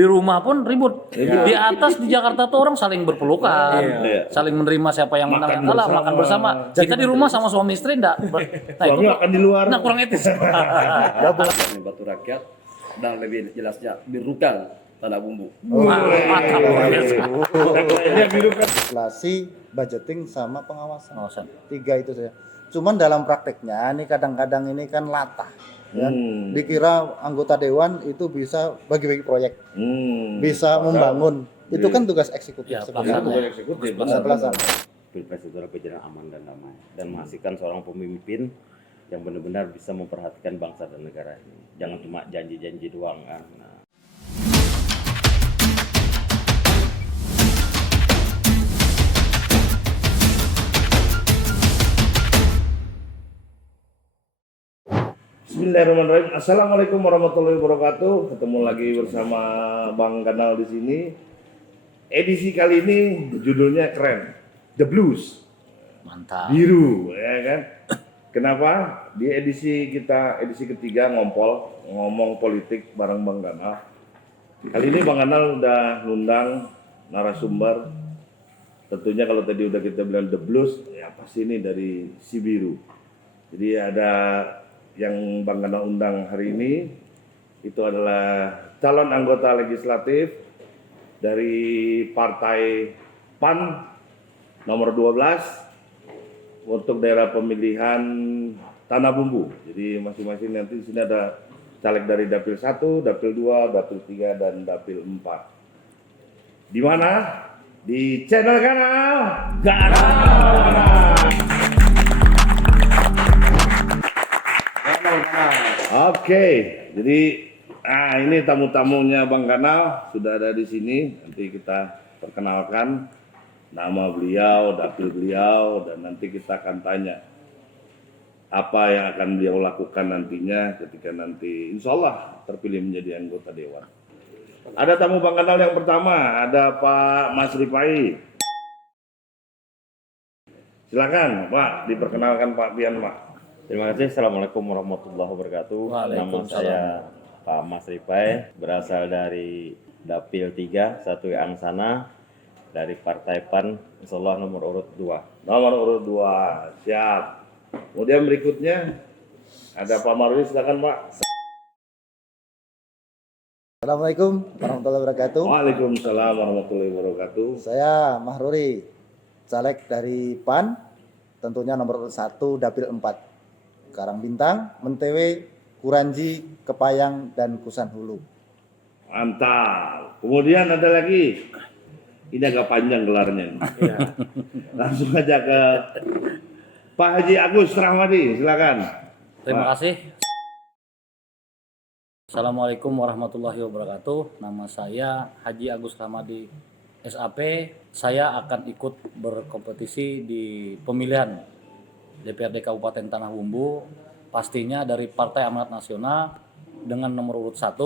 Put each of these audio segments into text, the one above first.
Di rumah pun ribut. Di atas di Jakarta tuh orang saling berpelukan, saling menerima siapa yang menang kalah, makan bersama. Kita di rumah sama suami istri enggak. Nah, Suami makan di luar. Nah, kurang etis. Ini batu rakyat dan lebih jelasnya birukan tanah bumbu. Mantap luar biasa. Dia biru kan. Legislasi, budgeting sama pengawasan. Pengawasan. 3 itu saja. Cuman dalam prakteknya ini kadang-kadang ini kan latah. Ya. Dikira anggota dewan itu bisa bagi-bagi proyek, bisa membangun. Itu kan tugas eksekutif Ya, sebenarnya. Eksekutif. Pelaksana. Pilpres itu adalah berjalan aman dan damai dan menghasilkan seorang pemimpin yang benar-benar bisa memperhatikan bangsa dan negara ini. Jangan cuma janji-janji doang kan. Nah. Bismillahirrahmanirrahim. Assalamualaikum warahmatullahi wabarakatuh. Ketemu lagi bersama Bang Kanal di sini. Edisi kali ini judulnya keren, The Blues, Mantap. biru, ya kan? Kenapa? Di edisi ketiga ngomong politik bareng Bang Kanal. Kali ini Bang Kanal udah ngundang narasumber. Tentunya kalau tadi udah kita bilang The Blues, ya pasti ini dari si biru. Jadi ada yang Bang Kanal undang hari ini itu adalah calon anggota legislatif dari Partai PAN nomor 12 untuk daerah pemilihan Tanah Bumbu. Jadi masing-masing nanti di sini ada caleg dari Dapil 1, Dapil 2, Dapil 3 dan Dapil 4. Di mana? Di channel Kanal Oke, jadi ini tamu-tamunya Bang Kanal sudah ada di sini. Nanti kita perkenalkan nama beliau, dapil beliau, dan nanti kita akan tanya apa yang akan beliau lakukan nantinya ketika nanti insya Allah terpilih menjadi anggota dewan. Ada tamu Bang Kanal yang pertama, ada Pak Mas Ripai. Silakan Pak, diperkenalkan Pak Pian Pak. Terima kasih. Assalamualaikum warahmatullahi wabarakatuh. Nama saya Pak Mas Ripai, berasal dari Dapil 3, 1 Angsana, dari Partai PAN, insyaallah nomor urut 2. Nomor urut 2, siap. Kemudian berikutnya ada Pak Maruli, silakan Pak. Assalamualaikum warahmatullahi wabarakatuh. Waalaikumsalam warahmatullahi wabarakatuh. Saya Mahruri, caleg dari PAN, tentunya nomor 1 Dapil 4. Karangbintang, Mentewe, Kuranji, Kepayang, dan Kusan Hulu. Mantap. Kemudian ada lagi. Ini agak panjang gelarnya. Ya. Langsung aja ke Pak Haji Agus Rahmadi, silakan. Terima kasih. Assalamualaikum warahmatullahi wabarakatuh. Nama saya Haji Agus Rahmadi SAP. Saya akan ikut berkompetisi di pemilihan DPRD Kabupaten Tanah Bumbu, pastinya dari Partai Amanat Nasional dengan nomor urut 1.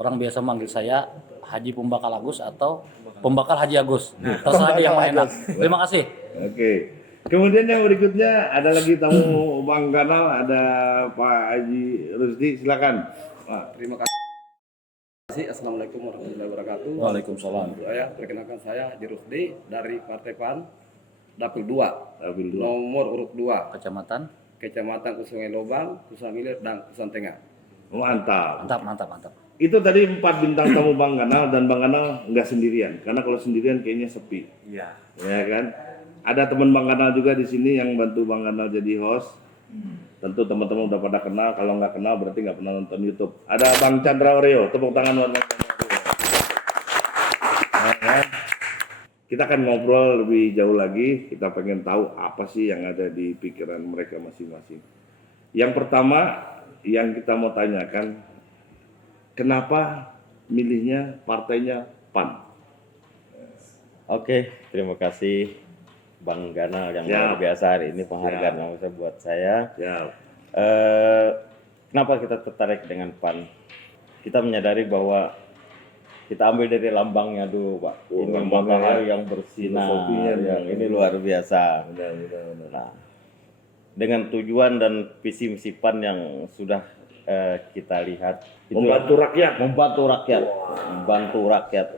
Orang biasa manggil saya Haji Pembakal Agus atau Pembakal Haji Agus. Terserah yang enak. Terima kasih. Oke. Kemudian yang berikutnya ada lagi tamu Bang Kanal, ada Pak Haji Rusdi, silakan. Pak. Terima kasih. Assalamualaikum warahmatullahi wabarakatuh. Waalaikumsalam. Perkenalkan saya Haji Rusdi dari Partai PAN Dapil 2. Dapil 2. Nomor urut 2. Kecamatan Kusungai Lobang, Kusangilir, dan Kusan Tengah. Mantap. mantap. Itu tadi 4 bintang tamu Bang Kanal, dan Bang Kanal nggak sendirian. Karena kalau sendirian kayaknya sepi. Iya. Ya kan? Ada teman Bang Kanal juga di sini yang bantu Bang Kanal jadi host. Tentu teman-teman udah pada kenal. Kalau nggak kenal berarti nggak pernah nonton YouTube. Ada Bang Chandra Oreo. Tepuk tangan buat Bang Chandra Oreo. Ya kan? Kita akan ngobrol lebih jauh lagi. Kita pengen tahu apa sih yang ada di pikiran mereka masing-masing. Yang pertama yang kita mau tanyakan, kenapa milihnya partainya PAN? Oke, terima kasih Bang Kanal yang luar biasa hari ini, penghargaan yang besar buat saya. Ya. Kenapa kita tertarik dengan PAN? Kita menyadari bahwa kita ambil dari lambangnya dulu, Pak. Ini matahari yang bersinar, yang ini luar biasa. Benar. Nah, dengan tujuan dan visi misi PAN yang sudah kita lihat itu Membantu rakyat. membantu rakyat.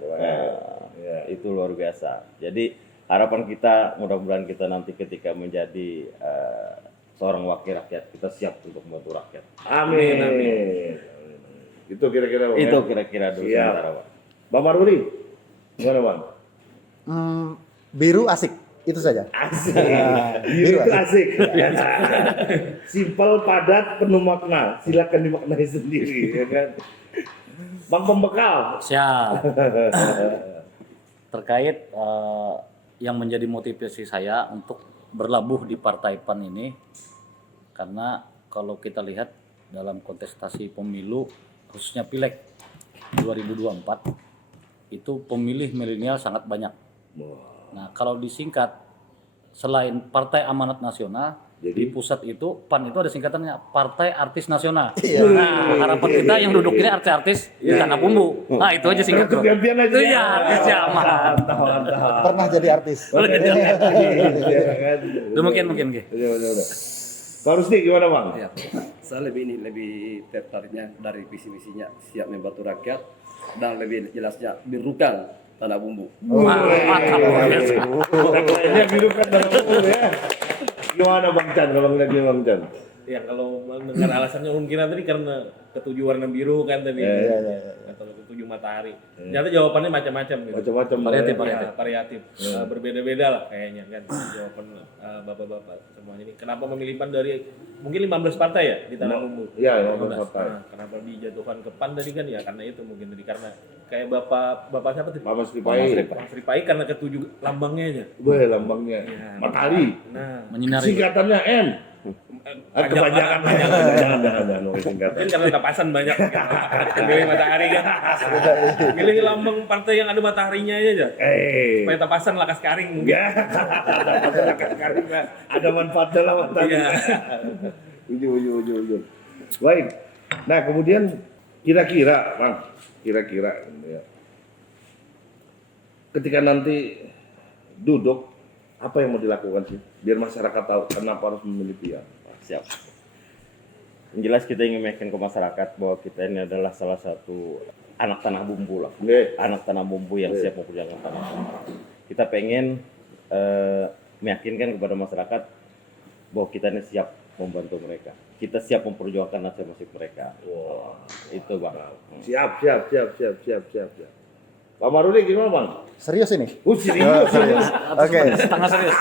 Itu luar biasa. Jadi harapan kita mudah-mudahan kita nanti ketika menjadi seorang wakil rakyat kita siap untuk membantu rakyat. Amin. Itu kira-kira Bang, Itu ya? kira-kira dulu Siap. sementara, Pak. Bang Maruli, gimana Bang? Biru asik, itu saja. Asik. Biru itu asik. Simpel, padat, penuh makna. Silakan dimaknai sendiri, ya kan? Bang Pembekal. Siap. Terkait yang menjadi motivasi saya untuk berlabuh di Partai PAN ini, karena kalau kita lihat dalam kontestasi pemilu khususnya Pileg 2024 itu pemilih milenial sangat banyak. Nah, kalau disingkat selain Partai Amanat Nasional, di pusat itu PAN itu ada singkatannya Partai Artis Nasional. Nah, harapan kita yang duduk ini artis-artis di Tanah Bumbu. Nah, itu aja singkatnya. Gantian aja. Iya, artisnya Mantap, mantap. Pernah jadi artis. Iya, kan? Mungkin. Udah. Pak Rusdi gimana Bang? Ya, saya lebih tertariknya dari visi misinya siap membantu rakyat dan lebih jelasnya birukan Tanah Bumbu. Mantap. Ini biru kan dalam umur ya. Gimana Bang Chan kalau ngeliatnya Bang Chan? Ya kalau mendengar alasannya Ulun kira tadi karena ketujuh warna biru kan tadi atau ketujuh matahari. Ternyata jawabannya macam-macam gitu. Macam-macam. Variatif. Berbeda-beda lah kayaknya kan jawaban bapak-bapak semuanya ini. Kenapa memilih PAN dari mungkin 15 partai ya di Tanah Bumbu? Iya, 15 partai. Nah, kenapa dijatuhkan ke PAN tadi kan ya karena itu mungkin tadi karena kayak bapak siapa tuh? Pak Mas Ripai. Mas Ripai karena ketujuh lambangnya aja. Wah, lambangnya. Matahari. Nah, Menyinari. Singkatannya M. Kebanyakan. Jangan singkatan. kan karena tapasan banyak milih matahari kan milih lambang partai yang ada mataharinya aja supaya tapasan lakas karing mungkin. Ya. Ada manfaatnya lah matahari. Iya. Ujung. Baik. Nah, kemudian kira-kira, Bang, ya. Ketika nanti duduk, apa yang mau dilakukan sih? Biar masyarakat tahu kenapa harus memilih dia. Siap. Yang jelas kita ingin meyakinkan ke masyarakat bahwa kita ini adalah salah satu anak tanah bumbu lah. Anak tanah bumbu yang siap memperjuangkan tanah bumbu. Kita pengen meyakinkan kepada masyarakat bahwa kita ini siap membantu mereka. Kita siap memperjuangkan nasib-nasib mereka. Wah, itu Bang. siap. Pak Maruli gimana Bang? Serius ini? Serius. Oke. Setengah serius.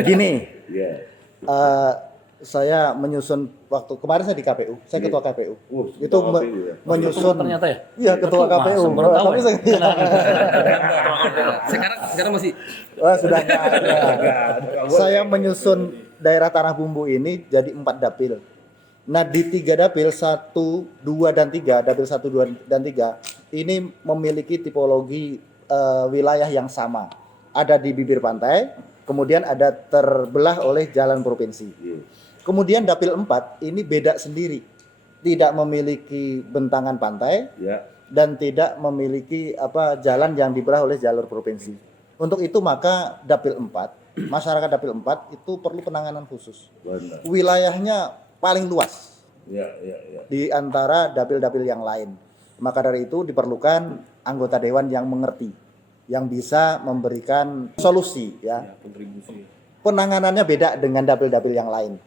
Gini, Iya. saya menyusun waktu kemarin saya di KPU, saya ketua KPU. Ketua Itu KPU ya? menyusun Ternyata ya? Iya, ketua KPU. baru tahu Tapi ya? Sekarang masih sudah nggak ada. Saya menyusun daerah Tanah Bumbu ini jadi 4 dapil. Nah, di 3 dapil 1, 2 dan 3, dapil 1, 2 dan 3 ini memiliki tipologi wilayah yang sama. Ada di bibir pantai, kemudian ada terbelah oleh jalan provinsi. Kemudian dapil 4 ini beda sendiri. Tidak memiliki bentangan pantai dan tidak memiliki jalan yang dibelah oleh jalur provinsi. Untuk itu maka dapil 4, masyarakat dapil 4 itu perlu penanganan khusus. Benar. Wilayahnya paling luas Ya. di antara dapil-dapil yang lain. Maka dari itu diperlukan anggota dewan yang mengerti, yang bisa memberikan solusi ya. Kontribusi. Penanganannya beda dengan dapil-dapil yang lain.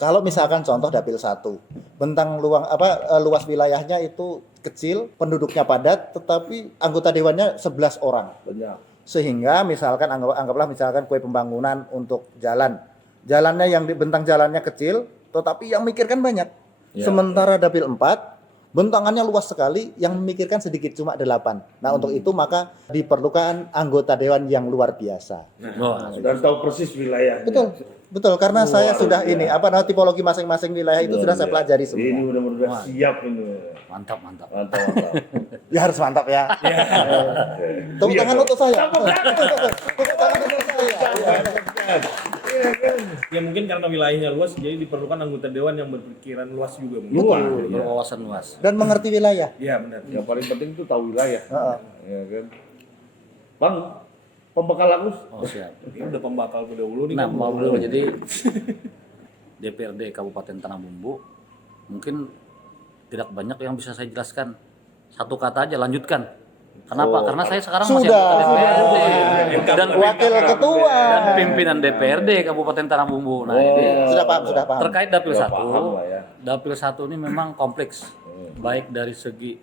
Kalau misalkan contoh dapil 1, bentang luas wilayahnya itu kecil, penduduknya padat, tetapi anggota dewannya 11 orang. Banyak. Sehingga misalkan anggaplah misalkan kue pembangunan untuk jalan. Jalannya yang bentang jalannya kecil, tetapi yang mikirkan banyak. Sementara dapil 4 bentangannya luas sekali, yang memikirkan sedikit cuma 8. Nah, untuk itu maka diperlukan anggota dewan yang luar biasa. Dan tahu persis wilayahnya. Betul, karena saya sudah tipologi masing-masing wilayah itu sudah saya pelajari semua. Ini benar-benar siap ini. Mantap. Ya harus mantap ya. Tepuk tangan untuk saya. Tepuk tangan untuk saya. Ya mungkin karena wilayahnya luas jadi diperlukan anggota dewan yang berpikiran luas juga mungkin. Berwawasan luas. Dan mengerti wilayah. Iya benar. Yang paling penting itu tahu wilayah. Heeh. Ya kan. Bang, pembekal Agus. Oh, siap. Ini udah pembakal dulu nih Nah, kan. mau dulu jadi DPRD Kabupaten Tanah Bumbu mungkin tidak banyak yang bisa saya jelaskan. Satu kata aja, lanjutkan. Kenapa? Karena saya sekarang masih Sudah. anggota DPRD dan Wakil ketua. dan pimpinan DPRD Kabupaten Tanah Bumbu. Nah, ini Sudah paham. terkait Dapil Sudah 1. paham lah ya. Dapil 1 ini memang kompleks. Baik dari segi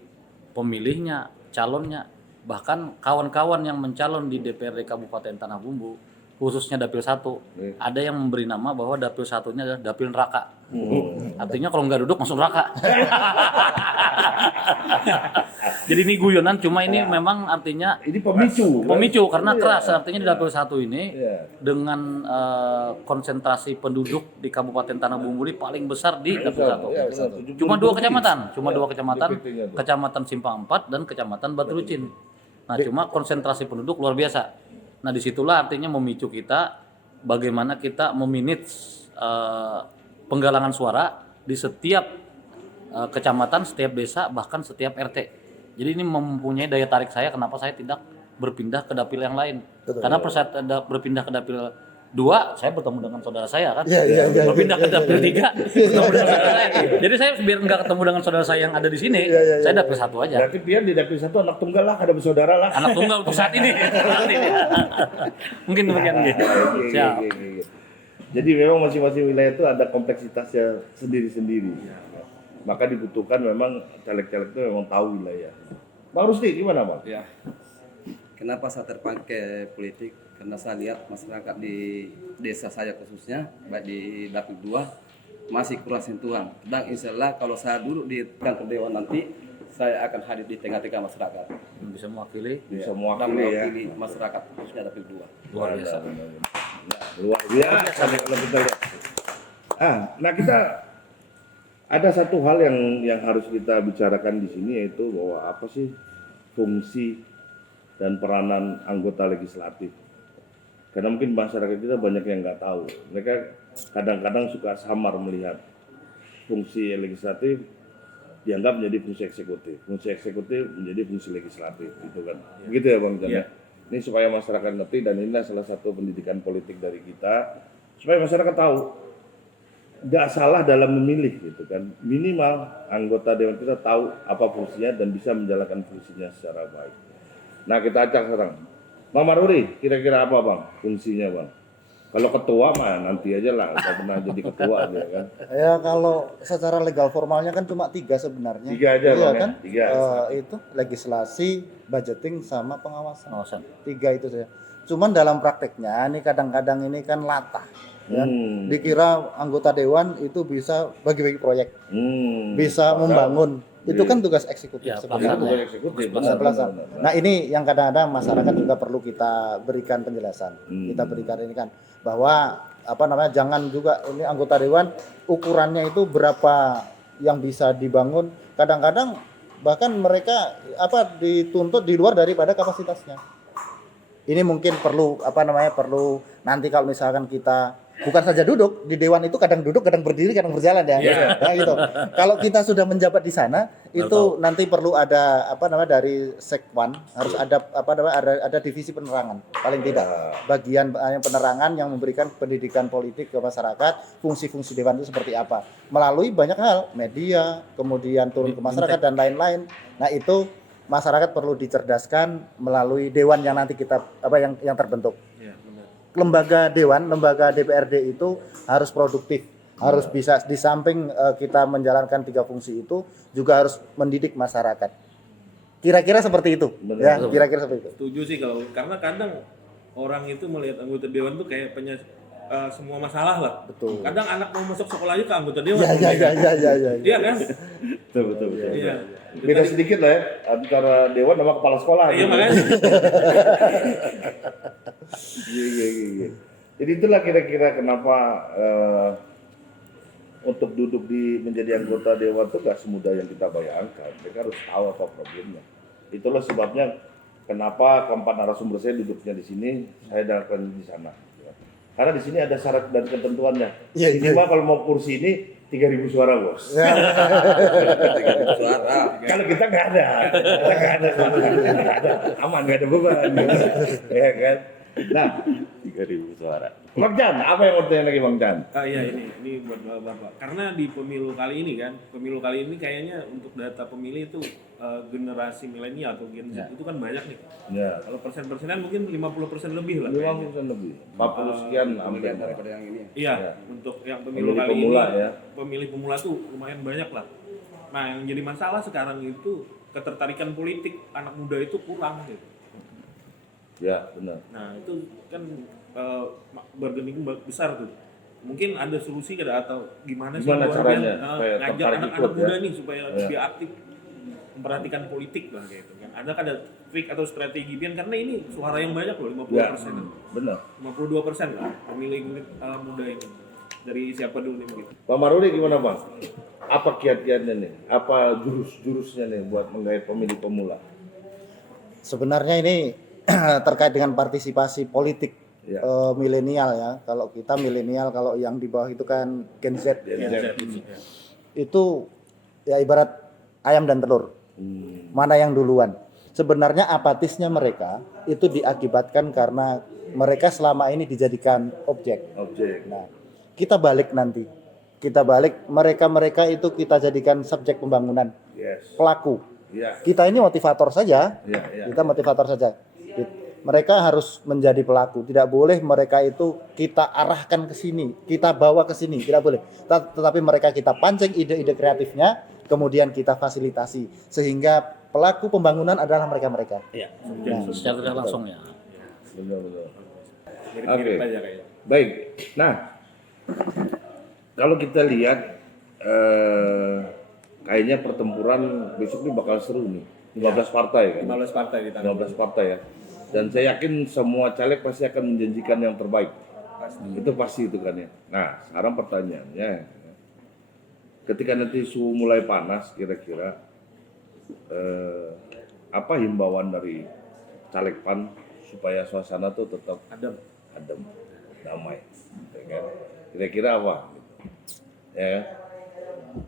pemilihnya, calonnya, bahkan kawan-kawan yang mencalon di DPRD Kabupaten Tanah Bumbu, khususnya Dapil 1, ada yang memberi nama bahwa Dapil 1-nya adalah Dapil Neraka. Artinya kalau nggak duduk masuk neraka. Jadi ini guyonan, cuma ini memang artinya Ini pemicu. pemicu karena keras. Artinya di Dapil 1 ini Iya. dengan konsentrasi penduduk di Kabupaten Tanah Bumbu ini paling besar di Dapil 1. Iya, benar. Cuma 2 kecamatan, dua kecamatan, DPP-nya tuh. Kecamatan Simpang 4 dan Kecamatan Batu Rucin. Nah, cuma konsentrasi penduduk luar biasa. Nah, disitulah artinya memicu kita bagaimana kita memanage penggalangan suara di setiap kecamatan, setiap desa, bahkan setiap RT. Jadi ini mempunyai daya tarik saya kenapa saya tidak berpindah ke dapil yang lain. Karena pas saya berpindah ke dapil 2, saya bertemu dengan saudara saya kan. Iya. Berpindah ke dapil 3, bertemu dengan saudara saya. Jadi saya biar nggak ketemu dengan saudara saya yang ada di sini, saya dapil 1 aja. Berarti Pian di dapil 1 anak tunggal lah, ada bersaudara lah. Anak tunggal untuk saat ini. Mungkin demikian gitu. Oke. Siap. Jadi memang masing-masing wilayah itu ada kompleksitasnya sendiri-sendiri. Maka dibutuhkan memang caleg-caleg itu memang tahu wilayah. Bang Rusdi gimana Bang? Ya. Kenapa saya terpakai politik? Karena saya lihat masyarakat di desa saya khususnya, baik di Dapil 2, masih kurang sentuhan. Dan insya Allah kalau saya duduk di kantor dewan nanti, saya akan hadir di tengah-tengah masyarakat. Bisa mewakili. Bisa Dan mewakili ya. mewakili masyarakat khususnya Dapil 2. Luar biasa. Luar biasa kalau kita lihat. Nah kita ada satu hal yang harus kita bicarakan di sini, yaitu bahwa apa sih fungsi dan peranan anggota legislatif. Karena mungkin masyarakat kita banyak yang nggak tahu. Mereka kadang-kadang suka samar melihat fungsi legislatif dianggap menjadi fungsi eksekutif menjadi fungsi legislatif, gitu kan. Begitu ya Bang Jan. Iya. Ini supaya masyarakat ngerti, dan inilah salah satu pendidikan politik dari kita, supaya masyarakat tahu nggak salah dalam memilih, gitu kan. Minimal anggota dewan kita tahu apa fungsinya dan bisa menjalankan fungsinya secara baik. Nah kita acak sekarang, Bang Maruri, kira-kira apa Bang fungsinya Bang? Kalau ketua mah nanti aja lah, udah pernah jadi ketua dia kan. Ya kalau secara legal formalnya kan cuma 3 sebenarnya. 3 aja Iya Bang, kan? ya? 3. Itu legislasi, budgeting sama pengawasan. Pengawasan. 3 itu saja. Cuman dalam prakteknya ini kadang-kadang ini kan latah. Ya. Dikira anggota dewan itu bisa bagi-bagi proyek, bisa membangun. Itu kan tugas eksekutif Ya, sebenarnya. pelaksana. Eksekutif, Pelaksana. Nah ini yang kadang-kadang masyarakat juga perlu kita berikan penjelasan. Kita berikan ini kan bahwa jangan juga ini anggota dewan ukurannya itu berapa yang bisa dibangun. Kadang-kadang bahkan mereka dituntut di luar daripada kapasitasnya. Ini mungkin perlu perlu nanti kalau misalkan kita bukan saja duduk di dewan itu, kadang duduk, kadang berdiri, kadang berjalan ya. Nah, gitu. Kalau kita sudah menjabat di sana, itu nanti perlu ada dari Sekwan harus ada divisi penerangan paling tidak. Bagian penerangan yang memberikan pendidikan politik ke masyarakat, fungsi-fungsi dewan itu seperti apa. Melalui banyak hal, media, kemudian turun ke masyarakat dan lain-lain. Nah, itu masyarakat perlu dicerdaskan melalui dewan yang nanti kita yang terbentuk. Lembaga dewan, lembaga DPRD itu harus produktif, harus bisa di samping kita menjalankan 3 fungsi itu juga harus mendidik masyarakat. Kira-kira seperti itu, ya. Kira-kira seperti itu. Setuju sih kalau karena kadang orang itu melihat anggota dewan tuh kayak semua masalah lah. Betul. Kadang anak mau masuk sekolah aja ke anggota dewan. Ya. Iya kan? Betul. Iya. Beda sedikit lah ya antara dewan sama kepala sekolah. Iya gitu. makanya. Iya. Jadi itulah kira-kira kenapa untuk duduk menjadi anggota dewan itu gak semudah yang kita bayangkan. Mereka harus tahu apa problemnya. Itulah sebabnya kenapa keempat narasumber saya duduknya di sini, saya datang di sana. Karena di sini ada syarat dan ketentuannya. Iya. Minimal kalau mau kursi ini 3.000 suara bos. 3.000 suara. Kalau kita nggak ada, aman, nggak ada beban, ya kan. Nah, 3.000 suara. Bang Chan, apa yang mau tanya lagi Bang Chan? Iya ini buat bapak. Karena di pemilu kali ini kayaknya untuk data pemilih itu generasi milenial atau Gen Z itu kan banyak nih. Ya, Kalau persen-persenan mungkin 50% lebih lah. 50% lebih, 40 sekian hampir. Melihat daripada yang ini. Iya, untuk yang pemilu Pemilih kali pemula, ini ya. pemilih pemula tuh lumayan banyak lah. Nah, yang jadi masalah sekarang itu ketertarikan politik anak muda itu kurang gitu. Ya, benar. Nah, itu kan bergening besar tuh. Mungkin ada solusi atau gimana sih Gimana buat caranya biar, supaya ngajak tertarik anak-anak ikut, muda ya? nih supaya lebih aktif memperhatikan politik lah gitu kan. Ada trik atau strategi biar karena ini suara yang banyak loh 50%. Ya, benar. 52% lah pemilih muda ini. Dari siapa dulu nih begitu? Pak Maruli gimana Bang? Apa kiat-kiatnya nih? Apa jurus-jurusnya nih buat menggait pemilih pemula? Sebenarnya ini terkait dengan partisipasi politik Ya. milenial ya. Kalau kita milenial, kalau yang di bawah itu kan Gen Z. Itu ya ibarat ayam dan telur. Mana yang duluan? Sebenarnya apatisnya mereka itu diakibatkan karena mereka selama ini dijadikan objek. Objek. Nah, kita balik nanti. Kita balik mereka itu kita jadikan subjek pembangunan, Yes. pelaku. Ya. Kita ini motivator saja. Ya, ya. Kita motivator saja. Mereka harus menjadi pelaku. Tidak boleh mereka itu kita arahkan ke sini, kita bawa ke sini, tidak boleh. Tetapi mereka kita pancing ide-ide kreatifnya, kemudian kita fasilitasi sehingga pelaku pembangunan adalah mereka-mereka. Iya, Nah, secara tidak langsung ya. Benar-benar. Mirip-mirip Oke. aja kayaknya. Baik. Nah, kalau kita lihat kayaknya pertempuran besok ini bakal seru nih. 15 partai kan? 15 partai di tangan. 15 partai ya. Dan saya yakin semua caleg pasti akan menjanjikan yang terbaik. Itu pasti itu kan ya. Nah, sekarang pertanyaannya, ketika nanti suhu mulai panas, kira-kira apa himbauan dari caleg PAN supaya suasana tuh tetap adem, damai, ya kan? Kira-kira apa? Ya, kan?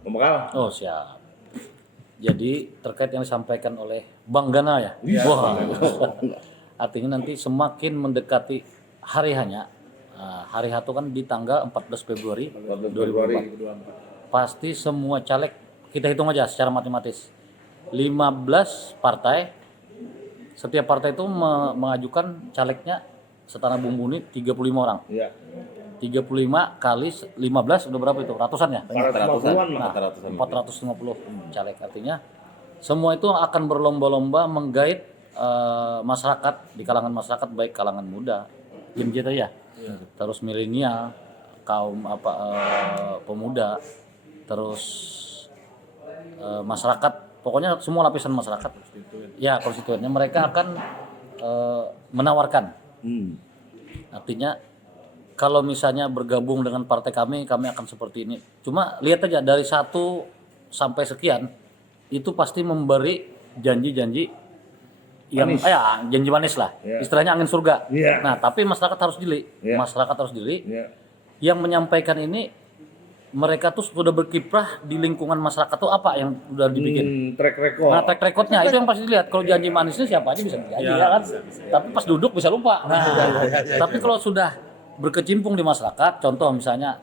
Pembekal? Oh, siap. Jadi terkait yang disampaikan oleh Bang Gana ya. Wah. Artinya nanti semakin mendekati hari hanya hari H itu kan di tanggal 14 Februari 2024. Pasti semua caleg kita hitung aja secara matematis. 15 partai, setiap partai itu mengajukan calegnya setara Bung Buni 35 orang. Iya. 35 kali 15 udah berapa itu? Ratusan ya? 450-an lah. Nah, 450 caleg. Artinya semua itu akan berlomba-lomba menggait masyarakat, di kalangan masyarakat baik kalangan muda, Gen Z ya, terus milenial, kaum pemuda, terus masyarakat, pokoknya semua lapisan masyarakat, ya konstituennya mereka akan menawarkan. Artinya kalau misalnya bergabung dengan partai kami akan seperti ini. Cuma lihat aja dari 1 sampai sekian itu pasti memberi janji-janji yang janji manis lah. Ya. Istilahnya angin surga. Ya. Nah, tapi masyarakat harus jeli. Ya. Masyarakat harus jeli. Ya. Yang menyampaikan ini mereka tuh sudah berkiprah di lingkungan masyarakat tuh apa yang udah dibikin. Track record. Nah, track recordnya itu yang pasti dilihat. Kalau janji manisnya siapa aja bisa janji ya kan. Tapi pas duduk bisa lupa. Nah, tapi kalau sudah berkecimpung di masyarakat, contoh misalnya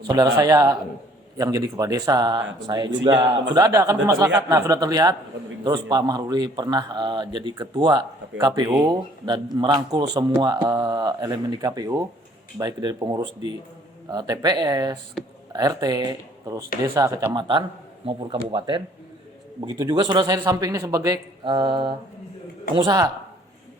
saudara saya yang jadi kepala desa, saya juga sudah ada kan ke masyarakat. Nah, sudah terlihat. Terus Pak Mahruli pernah jadi ketua KPU dan merangkul semua elemen di KPU, baik dari pengurus di TPS, RT, terus desa, kecamatan maupun kabupaten. Begitu juga saudara saya di samping ini sebagai pengusaha.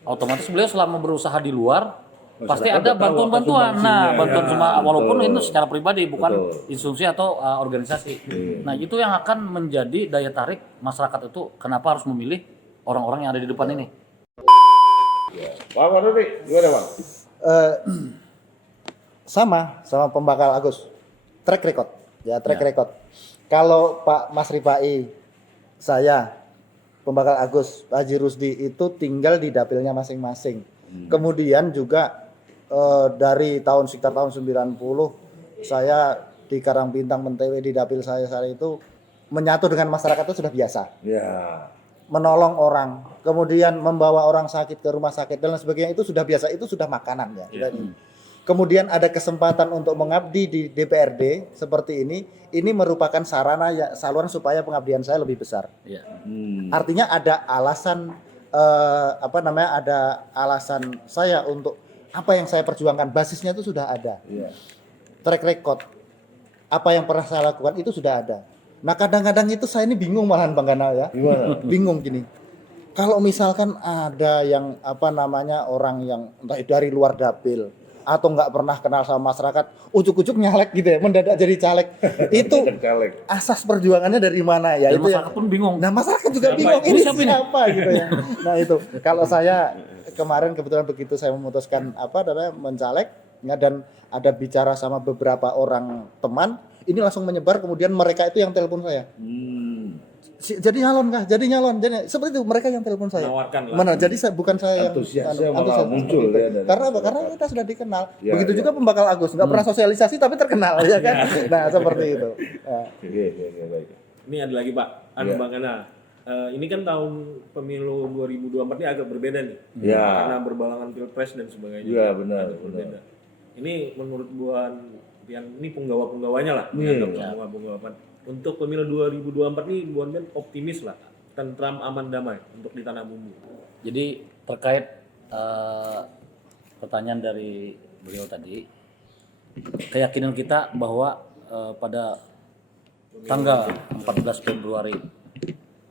Otomatis beliau selama berusaha di luar pasti ada bantuan-bantuan. Nah, bantuan semua walaupun itu secara pribadi bukan institusi atau organisasi. Nah, itu yang akan menjadi daya tarik masyarakat itu kenapa harus memilih orang-orang yang ada di depan ini. Pak Maruli, gimana Bang? Sama pembakal Agus. Track record. Ya, track record. Kalau Pak Mas Rifai, saya, pembakal Agus, Pak Haji Rusdi itu tinggal di dapilnya masing-masing. Kemudian juga dari sekitar tahun 90 saya di Karangbintang Mentewe di dapil saya itu menyatu dengan masyarakat itu sudah biasa. Ya. menolong orang, kemudian membawa orang sakit ke rumah sakit dan lain sebagainya, itu sudah biasa, itu sudah makanan ya. Iya. Kemudian ada kesempatan untuk mengabdi di DPRD seperti ini merupakan sarana ya, saluran supaya pengabdian saya lebih besar. Iya. Artinya ada alasan ada alasan saya untuk apa yang saya perjuangkan, basisnya itu sudah ada. Iya. Track record apa yang pernah saya lakukan itu sudah ada. Nah, kadang-kadang itu saya ini bingung malahan Bang Ganal ya. Gimana? Bingung gini. Kalau misalkan ada yang orang yang entah dari luar dapil atau nggak pernah kenal sama masyarakat, ujuk-ujuk nyalek gitu ya, mendadak jadi caleg. Itu Caleg. asas perjuangannya dari mana ya? Dan Itu masyarakat pun bingung. Nah, masyarakat juga Siapa bingung itu? ini Siapa ini? siapa gitu ya. Nah, itu kalau saya kemarin kebetulan begitu saya memutuskan mencaleg ya, dan ada bicara sama beberapa orang teman, ini langsung menyebar, kemudian mereka itu yang telepon saya. Jadi nyalon kah? Jadi nyalon. Jadi seperti itu, mereka yang telepon saya. Menawarkan lah. Mana? Jadi bukan saya yang Antusiasnya malah muncul seperti itu. ya dari Karena apa? masyarakat. Karena kita sudah dikenal. Ya, Begitu ya. juga Pembakal Agus, nggak pernah sosialisasi tapi terkenal ya kan. Nah, seperti itu. Nah, Oke, baik. Ini ada lagi Pak, Iya. Bang Gana. Ini kan tahun pemilu 2024 ini agak berbeda nih. Ya. Karena berbalangan pilpres dan sebagainya. Iya, benar, Agak benar. berbeda. Ini menurut Buan Pian, ini penggawa-penggawanya lah. Iya. Penggawa-penggawa. Untuk pemilu 2024 ini Buan Pian optimis lah. Tentram, aman, damai untuk di Tanah Bumbu. Jadi terkait pertanyaan dari beliau tadi, keyakinan kita bahwa pada tanggal 14 Februari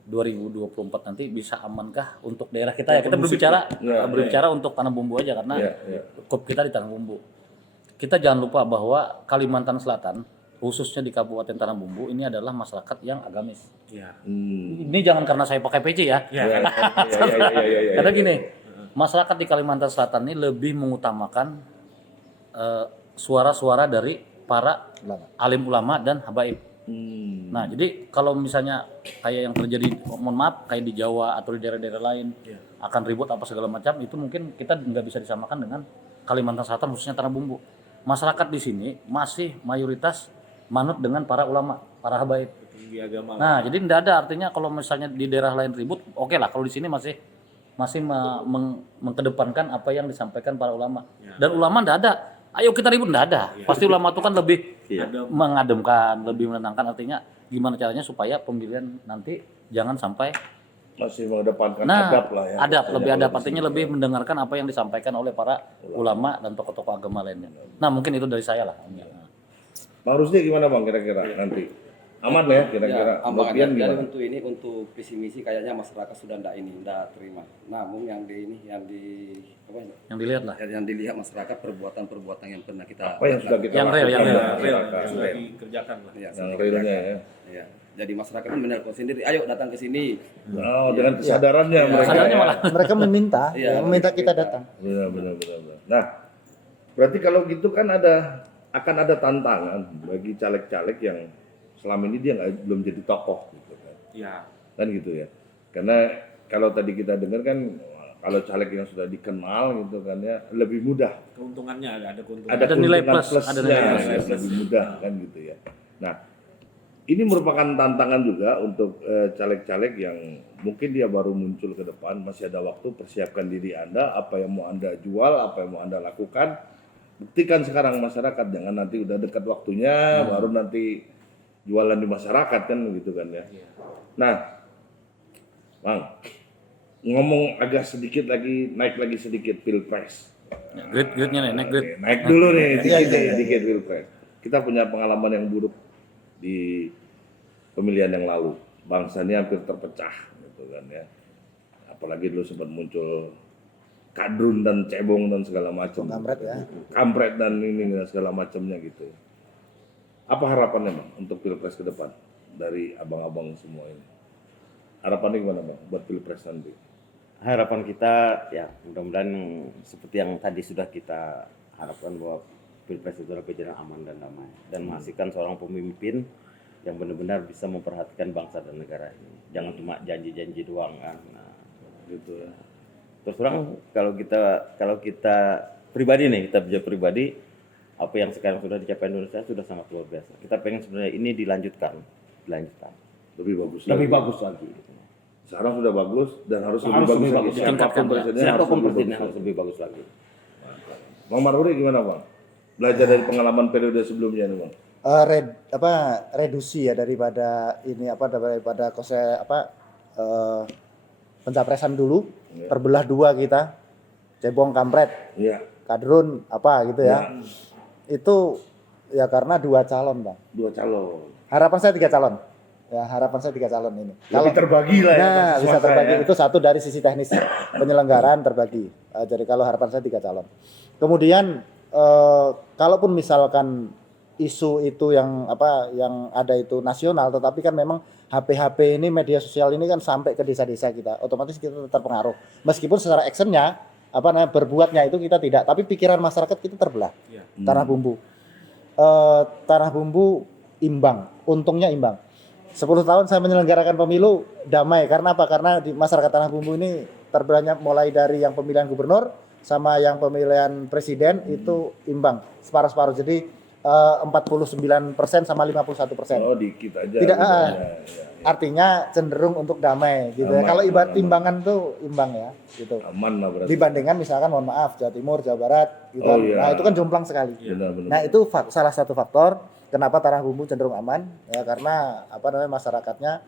2024 nanti bisa amankah untuk daerah kita ya? Kita berbicara Ya, berbicara untuk Tanah Bumbu aja karena Ya. kop kita di Tanah Bumbu. Kita jangan lupa bahwa Kalimantan Selatan, khususnya di Kabupaten Tanah Bumbu, ini adalah masyarakat yang agamis. Iya. Ini jangan karena saya pakai PC ya. Iya. Ya. Karena gini, masyarakat di Kalimantan Selatan ini lebih mengutamakan suara-suara dari para alim ulama dan habaib. Nah, jadi kalau misalnya kayak yang terjadi, mohon maaf, kayak di Jawa atau di daerah-daerah lain akan ribut apa segala macam, itu mungkin kita nggak bisa disamakan dengan Kalimantan Selatan, khususnya Tanah Bumbu. Masyarakat di sini masih mayoritas manut dengan para ulama, para habaib. Tinggi agama. Nah, jadi tidak ada artinya kalau misalnya di daerah lain ribut, oke lah. Kalau di sini masih mengkedepankan apa yang disampaikan para ulama. Dan ulama tidak ada. Ayo kita ribut, tidak ada. Pasti ulama itu kan lebih mengademkan, lebih menenangkan. Artinya gimana caranya supaya pemilihan nanti jangan sampai Masih mengedepankan adab lah ya. adab, lebih Kalau adab. di Artinya sini. lebih mendengarkan apa yang disampaikan oleh para ulama dan tokoh-tokoh agama lainnya. Nah, mungkin itu dari saya lah. Bang Rusdi gimana Bang kira-kira nanti? Aman ya kira-kira? Abang Bagian dari gimana? untuk ini, untuk visi misi kayaknya masyarakat sudah tidak terima. Namun yang Yang dilihat lah. dilihat masyarakat perbuatan yang pernah kita Apa yang sudah kita Yang real, yang lakukan? real. Real, Masyarakat. yang sudah dikerjakan lah. Ya, Yang realnya ya. ya. Jadi masyarakat pun menelpon sendiri, ayo datang ke sini. Oh, dengan kesadarannya mereka. Kesadarannya ya. malah. mereka meminta, Iya, meminta kita datang. Benar. Nah, berarti kalau gitu kan akan ada tantangan bagi caleg-caleg yang selama ini dia belum jadi tokoh gitu kan. Iya. Kan gitu ya. Karena kalau tadi kita dengar kan kalau caleg yang sudah dikenal gitu kan ya lebih mudah. Keuntungannya ada keuntungan. Ada nilai keuntungan plus, plusnya, ada nilai plus. ya, lebih mudah kan gitu ya. Nah, ini merupakan tantangan juga untuk caleg-caleg yang mungkin dia baru muncul ke depan, masih ada waktu, persiapkan diri Anda, apa yang mau Anda jual, apa yang mau Anda lakukan. Buktikan sekarang masyarakat, jangan nanti udah dekat waktunya baru nanti jualan di masyarakat kan gitu kan ya. Nah, Bang, ngomong agak sedikit lagi, naik lagi sedikit pilpres. Grid-gridnya nih, naik grid. Oke, naik dulu nih, Iya, sedikit pilpres. Kita punya pengalaman yang buruk di pemilihan yang lalu. Bangsa ini hampir terpecah, gitu kan ya. Apalagi dulu sempat muncul kadrun dan cebong dan segala macam. Kampret ya. Kampret dan ini dan segala macamnya gitu. Apa harapannya Bang untuk pilpres ke depan dari abang-abang semua ini? Harapannya gimana Bang buat pilpres nanti? Harapan kita ya mudah-mudahan seperti yang tadi sudah kita harapkan bahwa pilpres itu adalah berjalan aman dan damai dan menghasilkan seorang pemimpin yang benar-benar bisa memperhatikan bangsa dan negara ini. Jangan cuma janji-janji doang kan. Nah, Gitu ya. terus terang kalau kita pribadi nih, kita bicara pribadi, apa yang sekarang sudah dicapai Indonesia sudah sangat luar biasa. Kita pengen sebenarnya ini dilanjutkan Lebih bagus. lebih lagi. bagus lagi. Sekarang sudah bagus dan harus lebih Harus bagus lebih lagi. bagus. Siapapun Tingkatkan, ya. presidennya Siapapun lebih presidennya bagus harus lebih bagus lagi. Bang Maruri gimana Bang? Belajar dari pengalaman periode sebelumnya nih Bang. Reduksi ya daripada ini daripada pencapresan dulu, Iya. terbelah dua kita, cebong kampret, Iya. kadrun apa gitu ya. Itu ya karena dua calon Bang. 2 calon. Harapan saya 3 calon. Ya, harapan saya 3 calon ini. Lebih terbagi lah ya. Nah, basis bisa masa terbagi. ya. Itu satu dari sisi teknis penyelenggaraan terbagi. Jadi kalau harapan saya 3 calon. Kemudian kalaupun misalkan isu itu yang ada itu nasional, tetapi kan memang HP ini media sosial ini kan sampai ke desa-desa kita, otomatis kita terpengaruh. Meskipun secara actionnya berbuatnya itu kita tidak, tapi pikiran masyarakat kita terbelah. Iya. Tanah bumbu. Tanah bumbu imbang, untungnya imbang. 10 tahun saya menyelenggarakan pemilu damai. Karena apa? Karena di masyarakat Tanah Bumbu ini terbelahnya mulai dari yang pemilihan gubernur sama yang pemilihan presiden itu imbang, separuh-separuh. Jadi 49% sama 51%. Oh, dikit aja. Tidak, gitu. ah. Ya. Artinya cenderung untuk damai gitu ya. Aman, Kalau ibarat aman. timbangan tuh imbang ya gitu. Aman lah berarti. Dibandingkan misalkan mohon maaf Jawa Timur, Jawa Barat gitu. Oh, iya. Nah, itu kan jomplang sekali. Benar-benar. Nah, itu salah satu faktor kenapa Tanah Bumbu cenderung aman ya, karena masyarakatnya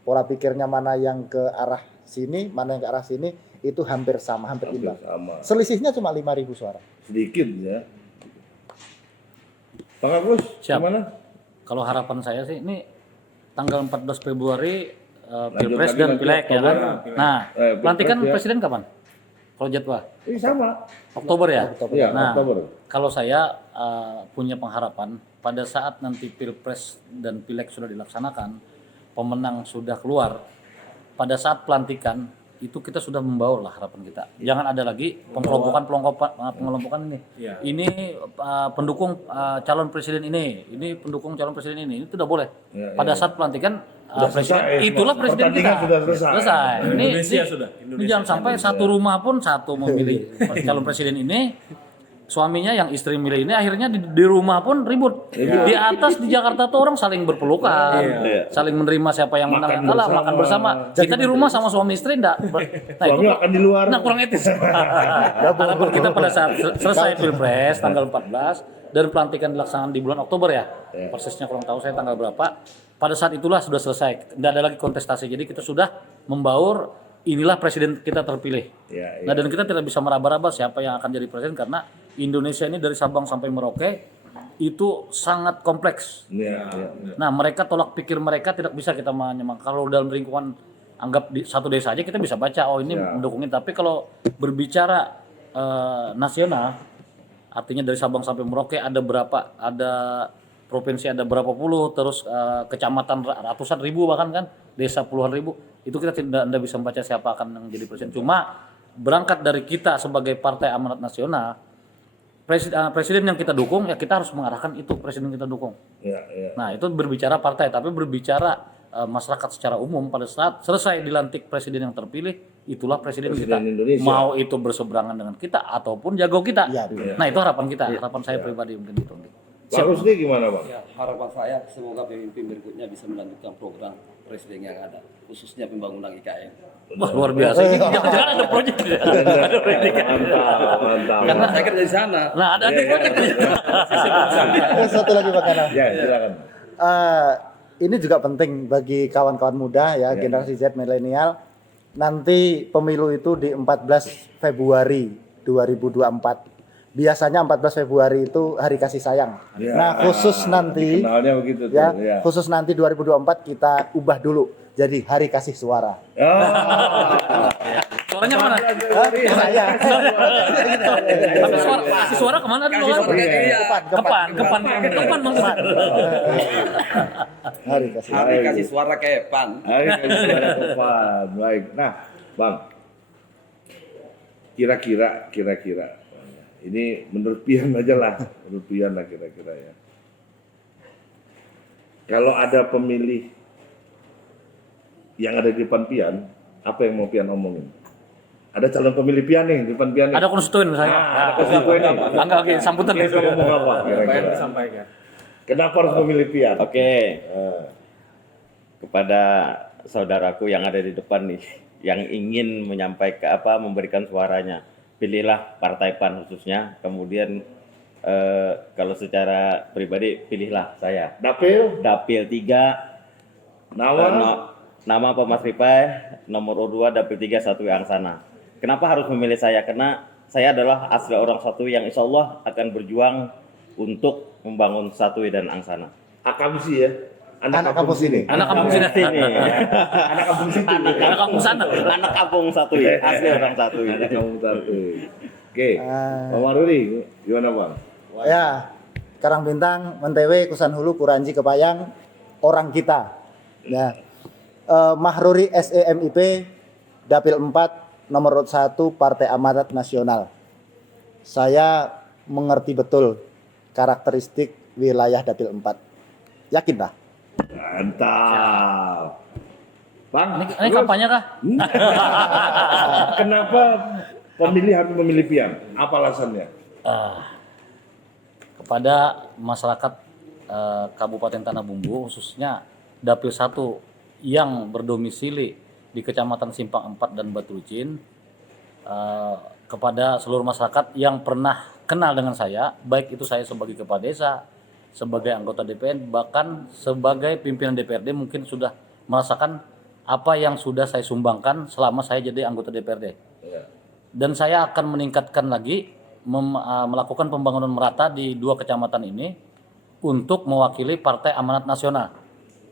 pola pikirnya mana yang ke arah sini, mana yang ke arah sini itu hampir sama, hampir Hampir imbang. sama. Selisihnya cuma 5.000 suara. Sedikit ya. Bang Agus, Siap. gimana? Kalau harapan saya sih ini tanggal 14 Februari Lanjut Pilpres lagi dan nanti Pileg ya kan. Oktober. Nah, Pilpres pelantikan ya. presiden kapan? Kalau jadwal Ini sama. Oktober ya. Iya, Nah, Oktober. kalau saya punya pengharapan pada saat nanti Pilpres dan Pileg sudah dilaksanakan, pemenang sudah keluar, pada saat pelantikan itu kita sudah membawa lah harapan kita. Jangan ada lagi pengelompokan ini. Iya. Ini pendukung calon presiden ini pendukung calon presiden ini tidak boleh. Iya, Pada iya. saat pelantikan Sudah presiden, selesai, itulah Bang. presiden Pertandingan kita. sudah selesai. Indonesia Ini- sudah. Ini Indonesia. jangan sampai satu rumah pun satu memilih calon presiden ini. Suaminya yang istri milih ini akhirnya di rumah pun ribut. Di atas di Jakarta tuh orang saling berpelukan, saling menerima siapa yang menang, Makan kalah, bersama. makan bersama. Kita di rumah sama suami istri enggak. Nah, Suami akan di luar. Nah, kurang etis. Harapan kita pada saat selesai Pilpres tanggal 14 dan pelantikan dilaksanakan di bulan Oktober ya. Persisnya kurang tahu saya tanggal berapa. Pada saat itulah sudah selesai. Tidak ada lagi kontestasi. Jadi kita sudah membaur inilah presiden kita terpilih. Ya, Nah, dan kita tidak bisa meraba-raba siapa yang akan jadi presiden karena Indonesia ini dari Sabang sampai Merauke itu sangat kompleks. Iya, iya. Nah, mereka tolak pikir mereka tidak bisa kita menyemak. Kalau dalam lingkungan anggap di satu desa aja kita bisa baca oh ini Ya. mendukungin. Tapi kalau berbicara nasional, artinya dari Sabang sampai Merauke ada berapa? Ada provinsi ada berapa puluh, terus kecamatan ratusan ribu bahkan kan, desa puluhan ribu. Itu kita tidak bisa membaca siapa akan yang jadi presiden. Cuma berangkat dari kita sebagai Partai Amanat Nasional, presiden yang kita dukung ya kita harus mengarahkan itu presiden yang kita dukung. Iya, iya. Nah, itu berbicara partai, tapi berbicara masyarakat secara umum pada saat selesai dilantik presiden yang terpilih, itulah presiden kita. Indonesia. Mau itu berseberangan dengan kita ataupun jago kita. Iya, Nah, itu harapan kita, harapan saya pribadi mungkin itu. Bang Rusdi gimana Bang? Ya, harapan saya semoga pemimpin berikutnya bisa melanjutkan program presiden yang ada, khususnya pembangunan IKN. Wah, luar biasa. Ini jangan-jangan ada proyek. Ada proyek. Mantap, mantap. Karena saya kerja di sana. Nah, ada proyek. Satu lagi Pak Kanal. Ya, silakan. Ini juga penting bagi kawan-kawan muda ya, generasi Z milenial. Nanti pemilu itu di 14 Februari 2024. Biasanya 14 Februari itu hari kasih sayang. Ya, Nah, khusus nanti kenalnya begitu tuh. ya, Ya. khusus nanti 2024 kita ubah dulu jadi hari kasih suara. Suaranya mana? Saya. Tapi suara kemana dulu? Kasih suara kayak iya. Kepan maksudnya. Hari kasih. Hari kasih suara kayak PAN. Hari kasih suara depan. Baik. Nah, Bang. Kira-kira ini menurut Pian aja lah, menurut Pian lah kira-kira ya. Kalau ada pemilih yang ada di depan Pian, apa yang mau Pian omongin? Ada calon pemilih Pian nih di depan Pian nih. Ada konstituen misalnya. Ada konstituen nih. Enggak, oke, sambutan ya. Bisa ngomong apa Apa yang kira-kira? disampaikan? Kenapa harus memilih Pian? Oke, Eh, kepada saudaraku yang ada di depan nih, yang ingin menyampaikan memberikan suaranya, pilihlah Partai PAN khususnya. Kemudian kalau secara pribadi pilihlah saya. Dapil, Dapil 3, nama Pak Mas Ripai, nomor urut 2 Dapil 3 1 Angsana. Kenapa harus memilih saya? Karena saya adalah asli orang Satu yang insya Allah akan berjuang untuk membangun Satu dan Angsana. Akamsi ya. Anak kampus ini. Anak kampung sini. Anak kampung situ. Anak kampung sana. Anak kampung Satu, asli orang Satu. Anak kampung satu. Oke. Pak Maruli, gimana Bang? Ya, Karang Bintang, Mentewe, Kusan Hulu, Kuranji, Kepayang, orang kita. Ya. Mahruri SEMIP, Dapil 4, nomor urut 1, Partai Amanat Nasional. Saya mengerti betul karakteristik wilayah Dapil 4. Yakin dah? Mantap. Bang, Ini kampanye kah? kenapa pemilih harus memilih Pian? Apa alasannya? Kepada masyarakat Kabupaten Tanah Bumbu, khususnya Dapil 1 yang berdomisili di Kecamatan Simpang 4 dan Batu Licin, kepada seluruh masyarakat yang pernah kenal dengan saya, baik itu saya sebagai kepala desa, sebagai anggota DPN, bahkan sebagai pimpinan DPRD, mungkin sudah merasakan apa yang sudah saya sumbangkan selama saya jadi anggota DPRD. Dan saya akan meningkatkan lagi, melakukan pembangunan merata di 2 kecamatan ini untuk mewakili Partai Amanat Nasional.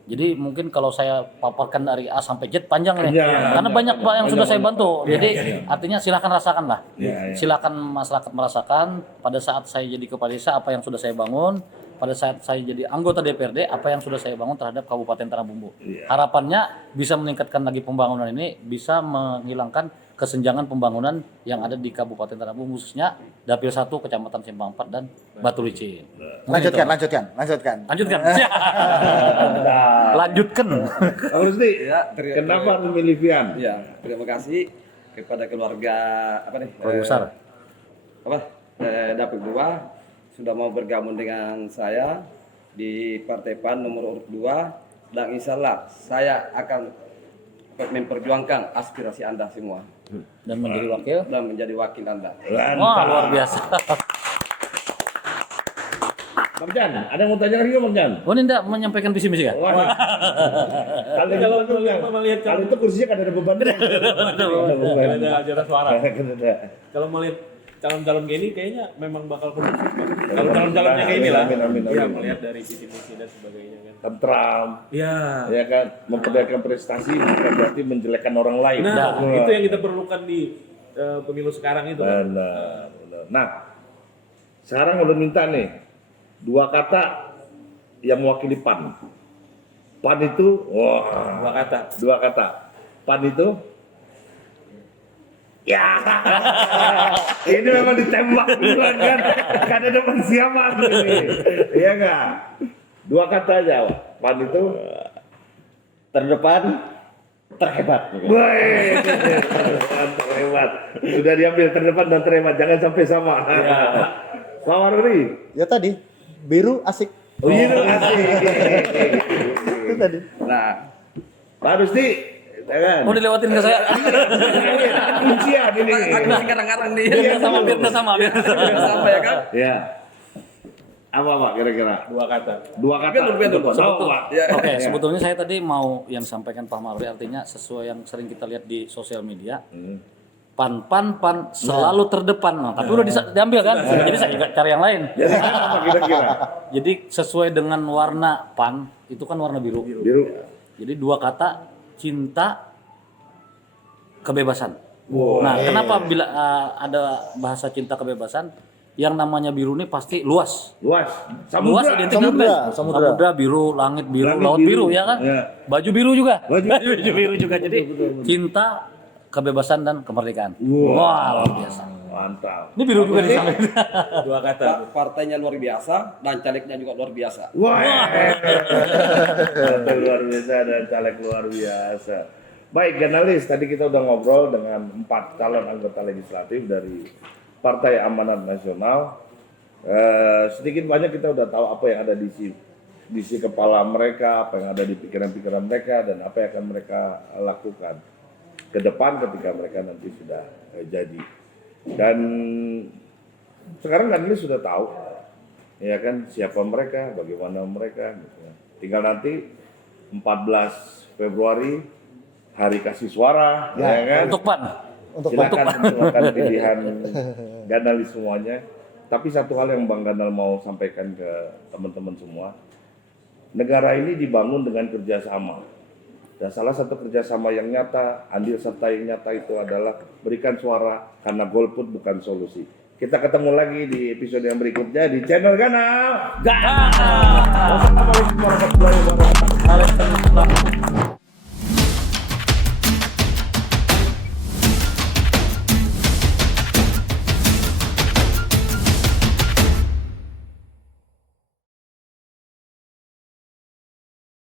Jadi mungkin kalau saya paparkan dari A sampai Z panjang nih, karena banyak Pak yang sudah saya bantu. Jadi artinya silakan rasakan lah, silakan masyarakat merasakan pada saat saya jadi kepala desa apa yang sudah saya bangun, pada saat saya jadi anggota DPRD apa yang sudah saya bangun terhadap Kabupaten Tanah Bumbu. Harapannya bisa meningkatkan lagi pembangunan ini, bisa menghilangkan kesenjangan pembangunan yang ada di Kabupaten Tanah Bumbu, khususnya Dapil 1 Kecamatan Simpang 4 dan Batu Licin. Lanjutkan. Lanjutkan. Bang Rusdi, Ya, kenapa harus memilih Pian? Ya, terima kasih kepada keluarga Keluarga besar. Dapil 2 sudah mau bergabung dengan saya di Partai PAN nomor urut 2, dan insya Allah saya akan memperjuangkan aspirasi Anda semua Dan menjadi wakil Anda. Wah, luar biasa. Bang Jan, ada yang mau tanya lagi Bang Jan? Oh, ini enggak menyampaikan visi misi kan? Kalau itu kursinya kan ada beban. Ada ajaran suara. Ada. Kalau melihat calon-calon kayak ini kayaknya memang bakal kondusif, Bang. Kalau calon-calonnya kayak ini lah. Amin. Iya, melihat dari visi misi dan sebagainya kan. Tentram, Iya. ya kan, memperlihatkan prestasi bukan berarti menjelekkan orang lain. Nah, itu yang kita perlukan di pemilu sekarang itu kan. Benar. Nah, sekarang udah minta nih 2 kata yang mewakili PAN. PAN itu, wah, 2 kata. PAN itu, ya, ini memang ditembak duluan kan, gak ada depan siapa ini, iya nggak? 2 kata aja, Pak. PAN itu Terdepan, terhebat. woi, terhebat. Sudah diambil terdepan dan terhebat, jangan sampai sama. Pak Waruri. Ya tadi, biru asik. Oh iya, asik. Itu tadi. Nah, Pak Rusdi, jangan. Oh, dilewatin ke saya. Kuncian ini. aku sekarang-karang nih. Biar nggak sama. Sampai ya kan? Ya. Apa Pak kira-kira? 2 kata. 2 kata. Betul, Pak. Tahu, Pak. Ya. Oke, sebetulnya saya tadi mau yang disampaikan Pak Maruli, artinya sesuai yang sering kita lihat di sosial media. PAN selalu terdepan. Nah, tapi udah diambil kan? Jadi saya juga cari yang lain. Jadi apa kira-kira? Jadi sesuai dengan warna PAN, itu kan warna biru. Biru. Jadi 2 kata, cinta, kebebasan. Wow. Nah, kenapa bila ada bahasa cinta kebebasan, yang namanya biru ini pasti luas. Luas. Luas identik dengan samudra biru, langit biru, Langit laut biru, ya kan? Ya. Baju biru juga. Baju biru juga. Jadi cinta, kebebasan dan kemerdekaan. Wow. Wah, luar biasa. Mantap. Ini biru juga di sana. 2 kata. Partainya luar biasa dan calegnya juga luar biasa. Wah. Luar biasa dan caleg luar biasa. Baik, jurnalis, tadi kita udah ngobrol dengan 4 calon anggota legislatif dari Partai Amanat Nasional. Sedikit banyak kita udah tahu apa yang ada di isi kepala mereka, apa yang ada di pikiran-pikiran mereka, dan apa yang akan mereka lakukan ke depan ketika mereka nanti sudah jadi. Dan sekarang kan ini sudah tahu, ya kan, siapa mereka, bagaimana mereka. Gitu ya. Tinggal nanti 14 Februari hari kasih suara, ya kan. Untuk PAN. Untuk Silakan tentukan pilihan Ganal semuanya. Tapi satu hal yang Bang Ganal mau sampaikan ke teman-teman semua, negara ini dibangun dengan kerjasama. Dan salah satu kerjasama yang nyata, andil serta yang nyata itu adalah berikan suara, karena golput bukan solusi. Kita ketemu lagi di episode yang berikutnya di channel Ganal. Ganal. Wassalamualaikum warahmatullahi wabarakatuh.